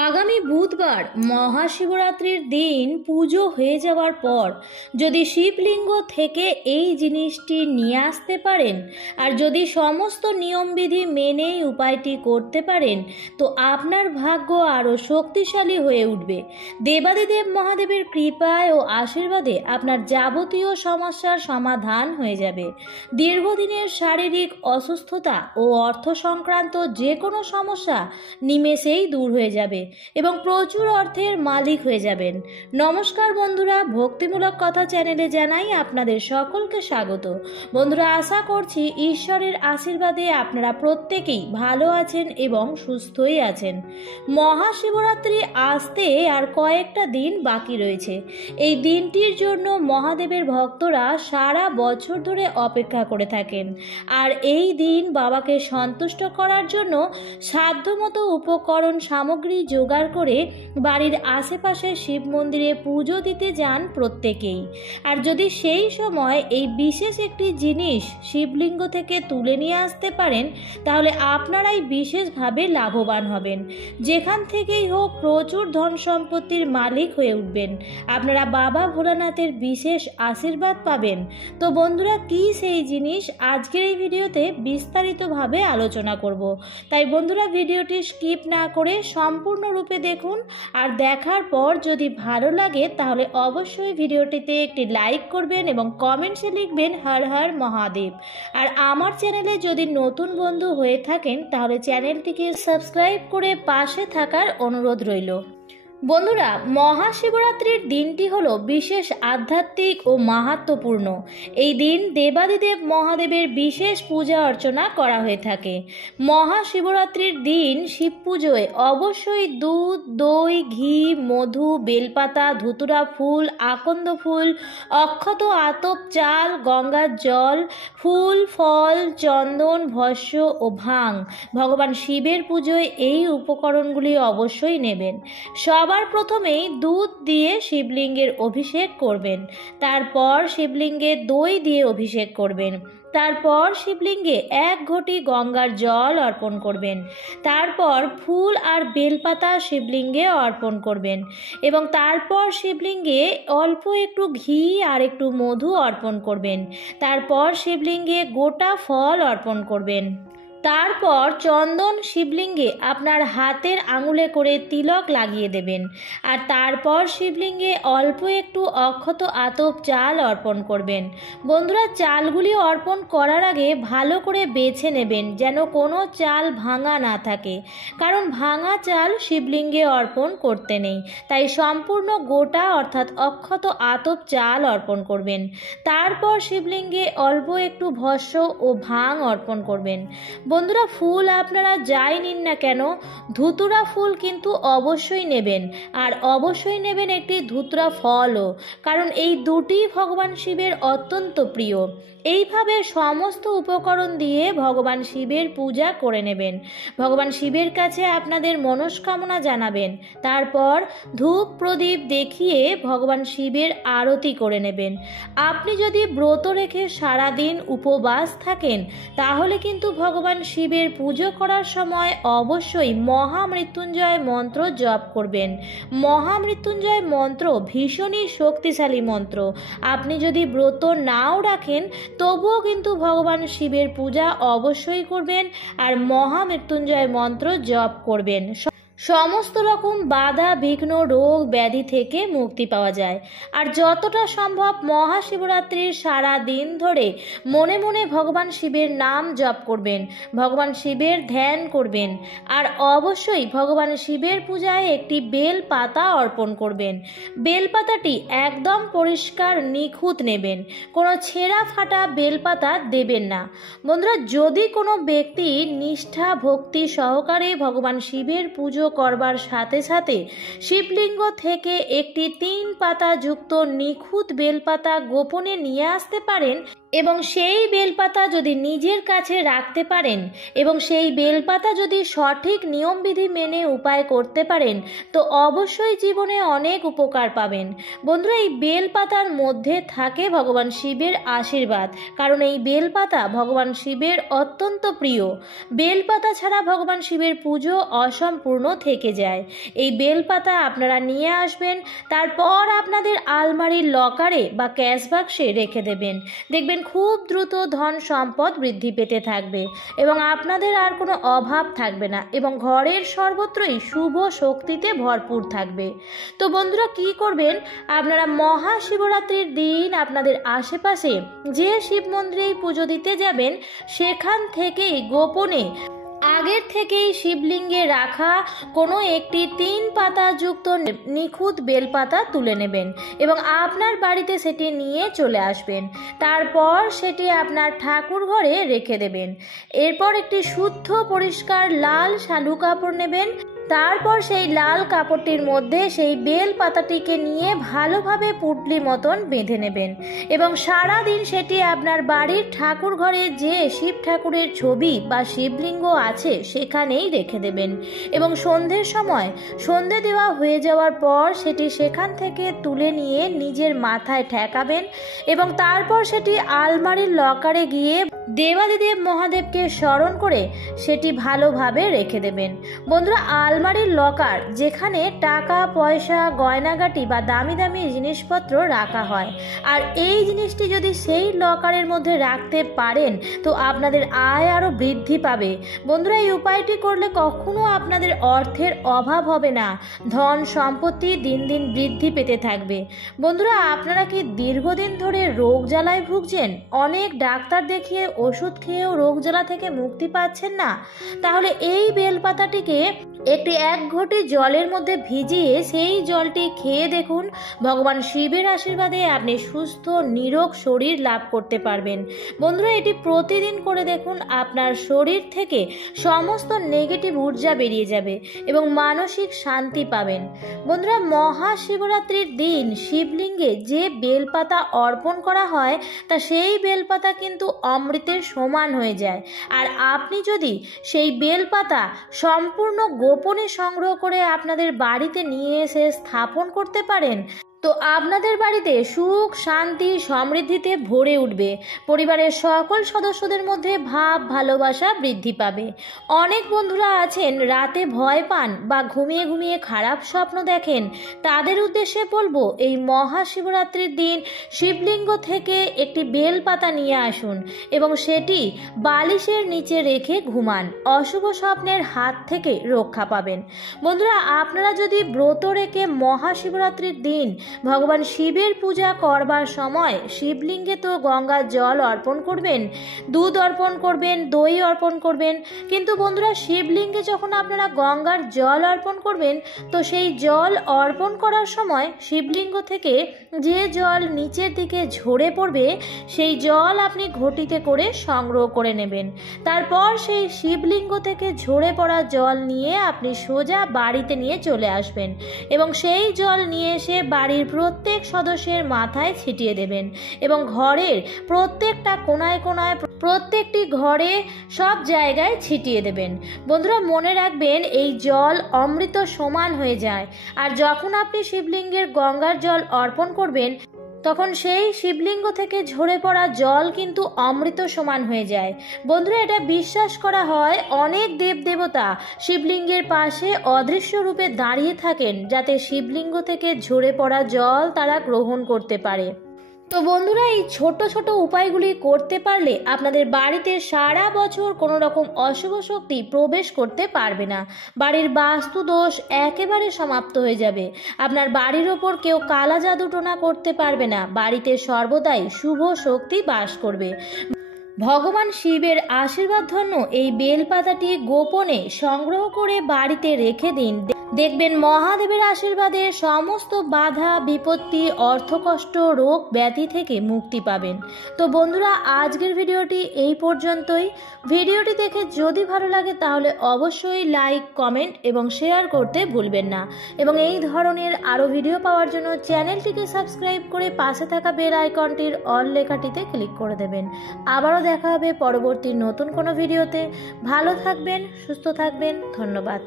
আগামী বুধবার মহাশিবরাত্রির দিন পুজো হয়ে যাওয়ার পর যদি শিবলিঙ্গ থেকে এই জিনিসটি নিয়ে আসতে পারেন আর যদি সমস্ত নিয়মবিধি মেনেই উপায়টি করতে পারেন তো আপনার ভাগ্য আরও শক্তিশালী হয়ে উঠবে। দেবাদিদেব মহাদেবের কৃপায় ও আশীর্বাদে আপনার যাবতীয় সমস্যার সমাধান হয়ে যাবে। দীর্ঘদিনের শারীরিক অসুস্থতা ও অর্থ সংক্রান্ত যে কোনো সমস্যা নিমেষেই দূর হয়ে যাবে এবং প্রচুর অর্থের মালিক হয়ে যাবেন। নমস্কার বন্ধুরা, ভক্তিমূলক কথা চ্যানেলে জানাই আপনাদের সকলকে স্বাগত। বন্ধুরা, আশা করছি ঈশ্বরের আশীর্বাদে আপনারা প্রত্যেকেই ভালো আছেন এবং সুস্থই আছেন। মহাশিবরাত্রি আসতে আর কয়েকটা দিন বাকি রয়েছে। এই দিনটির জন্য মহাদেবের ভক্তরা সারা বছর ধরে অপেক্ষা করে থাকেন। আর এই দিন বাবাকে সন্তুষ্ট করার জন্য সাধ্যমতো উপকরণ সামগ্রী জোগাড় করে বাড়ির আশেপাশে শিব মন্দিরে পুজো দিতে যান প্রত্যেকেই। আর যদি সেই সময় এই বিশেষ একটি জিনিস শিবলিঙ্গ থেকে তুলে নিয়ে আসতে পারেন তাহলে আপনারাই বিশেষভাবে লাভবান হবেন। যেখান থেকেই হোক প্রচুর ধন সম্পত্তির মালিক হয়ে উঠবেন। আপনারা বাবা ভোলানাথের বিশেষ আশীর্বাদ পাবেন। তো বন্ধুরা, কি সেই জিনিস আজকের এই ভিডিওতে বিস্তারিতভাবে আলোচনা করব। তাই বন্ধুরা, ভিডিওটি স্কিপ না করে সম্পূর্ণরূপে দেখুন। আর দেখার পর যদি ভালো লাগে তাহলে অবশ্যই ভিডিওটিতে একটি লাইক করবেন এবং কমেন্টসে লিখবেন হর হর মহাদেব। আর আমার চ্যানেলে যদি নতুন বন্ধু হয়ে থাকেন তাহলে চ্যানেলটিকে সাবস্ক্রাইব করে পাশে থাকার অনুরোধ রইল। বন্ধুরা, মহাশিবরাত্রির দিনটি হলো বিশেষ আধ্যাত্মিক ও মাহাত্ম্যপূর্ণ। এই দিন দেবাদিদেব মহাদেবের বিশেষ পূজা অর্চনা করা হয়ে থাকে। মহাশিবরাত্রির দিন শিব পুজোয় অবশ্যই দুধ, দই, ঘি, মধু, বেলপাতা, ধুতুরা ফুল, আকন্দ ফুল, অক্ষত আতপ চাল, গঙ্গার জল, ফুল, ফল, চন্দন, ভস্য ও ভাং ভগবান শিবের পুজোয় এই উপকরণগুলি অবশ্যই নেবেন। সবার প্রথমেই দুধ দিয়ে শিবলিঙ্গের অভিষেক করবেন। তারপর শিবলিঙ্গে দই দিয়ে অভিষেক করবেন। তারপর শিবলিঙ্গে 1 ঘটি গঙ্গার জল অর্পণ করবেন। তারপর ফুল আর বেলপাতা শিবলিঙ্গে অর্পণ করবেন এবং তারপর শিবলিঙ্গে অল্প একটু ঘি আর একটু মধু অর্পণ করবেন। তারপর শিবলিঙ্গে গোটা ফল অর্পণ করবেন। তারপর চন্দন শিবলিঙ্গে আপনার হাতের আঙুলে করে তিলক লাগিয়ে দেবেন। আর তারপর শিবলিঙ্গে অল্প একটু অক্ষত আতপ চাল অর্পণ করবেন। বন্ধুরা, চালগুলি অর্পণ করার আগে ভালো করে বেছে নেবেন যেন কোনো চাল ভাঙা না থাকে, কারণ ভাঙা চাল শিবলিঙ্গে অর্পণ করতে নেই। তাই সম্পূর্ণ গোটা অর্থাৎ অক্ষত আতপ চাল অর্পণ করবেন। তারপর শিবলিঙ্গে অল্প একটু ভস্য ও ভাং অর্পণ করবেন। বন্ধুরা, ফুল আপনারা যাই নিন না কেন ধুতুরা ফুল কিন্তু অবশ্যই নেবেন। আর অবশ্যই নেবেন একটি ধুতুরা ফলও, কারণ এই দুটি ভগবান শিবের অত্যন্ত প্রিয়। এইভাবে সমস্ত উপকরণ দিয়ে ভগবান শিবের পূজা করে নেবেন। ভগবান শিবের কাছে আপনাদের মনস্কামনা জানাবেন। তারপর ধূপ প্রদীপ দেখিয়ে ভগবান শিবের আরতি করে নেবেন। আপনি যদি ব্রত রেখে সারাদিন উপবাস থাকেন তাহলে কিন্তু ভগবান শিবের পুজো করার সময় অবশ্যই মহামৃত্যুঞ্জয় মন্ত্র জপ করবেন। মহামৃত্যুঞ্জয় মন্ত্র ভীষণই শক্তিশালী মন্ত্র। আপনি যদি ব্রত নাও রাখেন তবুও কিন্তু ভগবান শিবের পূজা অবশ্যই করবেন আর মহামৃত্যুঞ্জয় মন্ত্র জপ করবেন। সমস্ত রকম বাধা বিঘ্ন রোগ ব্যাধি থেকে মুক্তি পাওয়া যায়। আর যতটা সম্ভব মহাশিবরাত্রির সারা দিন ধরে মনে মনে ভগবান শিবের নাম জপ করবেন, ভগবান শিবের ধ্যান করবেন। আর অবশ্যই ভগবান শিবের পূজায় একটি বেল পাতা অর্পণ করবেন। বেলপাতাটি একদম পরিষ্কার নিখুঁত নেবেন, কোনো ছেঁড়া ফাটা বেলপাতা দেবেন না। বন্ধুরা, যদি কোনো ব্যক্তি নিষ্ঠা ভক্তি সহকারে ভগবান শিবের পুজো করবার সাথে সাথে শিবলিঙ্গ থেকে একটি 3 পাতা যুক্ত নিখুঁত বেলপাতা গোপনে নিয়ে আসতে পারেন, এবং সেই বেলপাতা যদি নিজের কাছে রাখতে পারেন এবং সেই বেলপাতা যদি সঠিক নিয়মবিধি মেনে উপায় করতে পারেন তো অবশ্যই জীবনে অনেক উপকার পাবেন। বন্ধুরা, এই বেলপাতার মধ্যে থাকে ভগবান শিবের আশীর্বাদ, কারণ এই বেলপাতা ভগবান শিবের অত্যন্ত প্রিয়। বেলপাতা ছাড়া ভগবান শিবের পুজো অসম্পূর্ণ থেকে যায়। এই বেলপাতা আপনারা নিয়ে আসবেন, তারপর আপনাদের আলমারির লকারে বা ক্যাশ বাক্সে রেখে দেবেন। দেখবেন খুব দ্রুত ধন সম্পদ বৃদ্ধি পেতে থাকবে এবং আপনাদের আর কোনো অভাব থাকবে না এবং ঘরের সর্বত্রই শুভ শক্তিতে ভরপুর থাকবে। তো বন্ধুরা, কি করবেন, আপনারা মহাশিবরাত্রির দিন আপনাদের আশেপাশে যে শিব মন্দিরেই পুজো দিতে যাবেন সেখান থেকেই গোপনে আগের থেকেই শিবলিঙ্গে রাখা কোনো একটি 3 পাতা যুক্ত নিখুঁত বেলপাতা তুলে নেবেন এবং আপনার বাড়িতে সেটি নিয়ে চলে আসবেন। তারপর সেটি আপনার ঠাকুর ঘরে রেখে দেবেন। এরপর একটি শুদ্ধ পরিষ্কার লাল শালু কাপড় নেবেন। তারপর সেই লাল কাপড়টির মধ্যে সেই বেল পাতাটিকে নিয়ে ভালোভাবে পুটলি মতন বেঁধে নেবেন এবং সারা দিন সেটি আপনার বাড়ির ঠাকুর ঘরে যে শিব ঠাকুরের ছবি বা শিবলিঙ্গ আছে সেখানেই রেখে দেবেন এবং সন্ধ্যের সময় সন্ধ্যে দেওয়া হয়ে যাওয়ার পর সেটি সেখান থেকে তুলে নিয়ে নিজের মাথায় ঠেকাবেন এবং তারপর সেটি আলমারির লকারে গিয়ে দেবাদিদেব মহাদেবকে স্মরণ করে সেটি ভালোভাবে রেখে দেবেন। বন্ধুরা, আলমারির লকার যেখানে টাকা পয়সা গয়নাগাটি বা দামি দামি জিনিসপত্র রাখা হয়, আর এই জিনিসটি যদি সেই লকারের মধ্যে রাখতে পারেন তো আপনাদের আয় আরও বৃদ্ধি পাবে। বন্ধুরা, এই উপায়টি করলে কখনো আপনাদের অর্থের অভাব হবে না, ধন সম্পত্তি দিন দিন বৃদ্ধি পেতে থাকবে। বন্ধুরা, আপনারা কি দীর্ঘদিন ধরে রোগ জ্বালায় ভুগছেন, অনেক ডাক্তার দেখিয়ে ওষুধ খেয়েও রোগ জ্বালা থেকে মুক্তি পাচ্ছেন না? তাহলে এই বেলপাতাটিকে একটি 1 ঘটি জলের মধ্যে ভিজিয়ে সেই জলটি খেয়ে দেখুন, ভগবান শিবের আশীর্বাদে আপনি সুস্থ নিরোগ শরীর লাভ করতে পারবেন। বন্ধুরা, এটি প্রতিদিন করে দেখুন, আপনার শরীর থেকে সমস্ত নেগেটিভ ঊর্জা বেরিয়ে যাবে এবং মানসিক শান্তি পাবেন। বন্ধুরা, মহাশিবরাত্রির দিন শিবলিঙ্গে যে বেলপাতা অর্পণ করা হয় তা সেই বেলপাতা কিন্তু অমৃতের সমান হয়ে যায়। আর আপনি যদি সেই বেলপাতা সম্পূর্ণ গোপনে সংগ্রহ করে আপনাদের বাড়িতে নিয়ে এসে স্থাপন করতে পারেন তো আপনাদের বাড়িতে সুখ শান্তি সমৃদ্ধিতে ভরে উঠবে। পরিবারের সকল সদস্যদের মধ্যে ভাব ভালোবাসা বৃদ্ধি পাবে। অনেক বন্ধুরা আছেন রাতে ভয় পান বা ঘুমিয়ে ঘুমিয়ে খারাপ স্বপ্ন দেখেন, তাদের উদ্দেশ্যে বলবো, এই মহাশিবরাত্রির দিন শিবলিঙ্গ থেকে একটি বেলপাতা নিয়ে আসুন এবং সেটি বালিশের নিচে রেখে ঘুমান। অশুভ স্বপ্নের হাত থেকে রক্ষা পাবেন। বন্ধুরা, আপনারা যদি ব্রত রেখে মহাশিবরাত্রির দিন ভগবান শিবের পূজা করবার সময় শিবলিঙ্গে তো গঙ্গার জল অর্পণ করবেন, দুধ অর্পণ করবেন, দই অর্পণ করবেন, কিন্তু বন্ধুরা শিবলিঙ্গে যখন আপনারা গঙ্গার জল অর্পণ করবেন তো সেই জল অর্পণ করার সময় শিবলিঙ্গ থেকে যে জল নিচের দিকে ঝরে পড়বে সেই জল আপনি ঘটিতে করে সংগ্রহ করে নেবেন। তারপর সেই শিবলিঙ্গ থেকে ঝরে পড়া জল নিয়ে আপনি সোজা বাড়িতে নিয়ে চলে আসবেন এবং সেই জল নিয়ে এসে বাড়ির প্রত্যেক সদস্যের মাথায় ছিটিয়ে দেবেন এবং ঘরের প্রত্যেকটা কোনায় কোনায় প্রত্যেকটি ঘরে সব জায়গায় ছিটিয়ে দেবেন। বন্ধুরা, মনে রাখবেন এই জল অমৃত সমান হয়ে যায়, আর যখন আপনি শিবলিঙ্গের গঙ্গার জল অর্পণ করবেন তখন সেই শিবলিঙ্গ থেকে ঝরে পড়া জল কিন্তু অমৃত সমান হয়ে যায়। বন্ধুরা, এটা বিশ্বাস করা হয় অনেক দেবদেবতা শিবলিঙ্গের পাশে অদৃশ্য রূপে দাঁড়িয়ে থাকেন যাতে শিবলিঙ্গ থেকে ঝরে পড়া জল তারা গ্রহণ করতে পারে। তো বন্ধুরা, এই ছোট ছোট উপায়গুলি করতে পারলে আপনাদের বাড়িতে সারা বছর কোনো রকম অশুভ শক্তি প্রবেশ করতে পারবে না। বাড়ির বাস্তু দোষ একেবারে সমাপ্ত হয়ে যাবে। আপনার বাড়ির ওপর কেউ কালা জাদু টোনা করতে পারবে না। বাড়িতে সর্বদাই শুভ শক্তি বাস করবে। ভগবান শিবের আশীর্বাদ ধন্য এই বেলপাতাটি গোপনে সংগ্রহ করে বাড়িতে রেখে দিন। দেখবেন মহাদেবের আশীর্বাদে সমস্ত বাধা বিপত্তি অর্থকষ্ট রোগ ব্যাধি থেকে মুক্তি পাবেন। তো বন্ধুরা, আজকের ভিডিওটি এই পর্যন্তই। ভিডিওটি দেখে যদি ভালো লাগে তাহলে অবশ্যই লাইক কমেন্ট এবং শেয়ার করতে ভুলবেন না, এবং এই ধরনের আরও ভিডিও পাওয়ার জন্য চ্যানেলটিকে সাবস্ক্রাইব করে পাশে থাকা বেল আইকনটির অল লেখাটিতে ক্লিক করে দেবেন। আবারও দেখা হবে পরবর্তী নতুন কোনো ভিডিওতে। ভালো থাকবেন, সুস্থ থাকবেন, ধন্যবাদ।